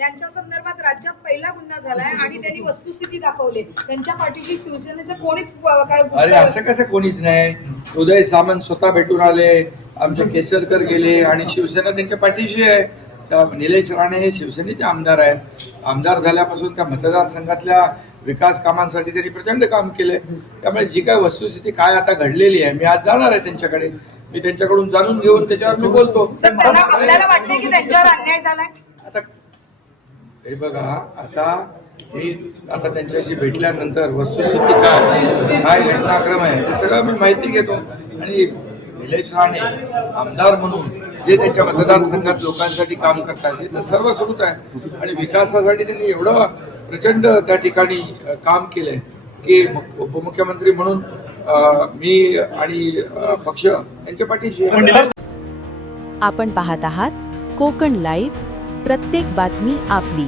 यांच्या संदर्भात राज्यात पहिला गुन्हा झालाय आणि त्यांनी वस्तुस्थिती दाखवली. त्यांच्या पाठीशी शिवसेनेचं कोणीच काय. अरे असं कसं कोणीच नाही. उदय सामंत स्वतः भेटून आले, आमचे केसरकर गेले आणि शिवसेना त्यांच्या पाठीशी आहे. निलेश राणे हे शिवसेनेचे आमदार आहेत. आमदार झाल्यापासून त्या मतदारसंघातल्या विकास कामांसाठी त्यांनी प्रचंड काम केलंय. त्यामुळे जी काय वस्तुस्थिती काय आता घडलेली आहे, मी आज जाणार आहे त्यांच्याकडे. मी त्यांच्याकडून जाणून घेऊन त्याच्यावर मी बोलतो. आपल्याला वाटते की त्यांच्यावर अन्याय झालाय. आता हे बघा, आता त्यांच्याशी भेटल्यानंतर वस्तुस्थिती काय घटनाक्रम आहे ते सगळं मी माहिती घेतो. आणि निलेश राणे आमदार म्हणून जे त्यांच्या मतदारसंघात लोकांसाठी काम करतात हे तर सर्व सुरूच आहे. आणि विकासासाठी त्यांनी एवढं प्रचंड त्या ठिकाणी काम केलंय की उपमुख्यमंत्री म्हणून मी आणि पक्ष यांच्या पाठीशी. आपण पाहत आहात कोकण लाईव्ह, प्रत्येक बातमी आपली.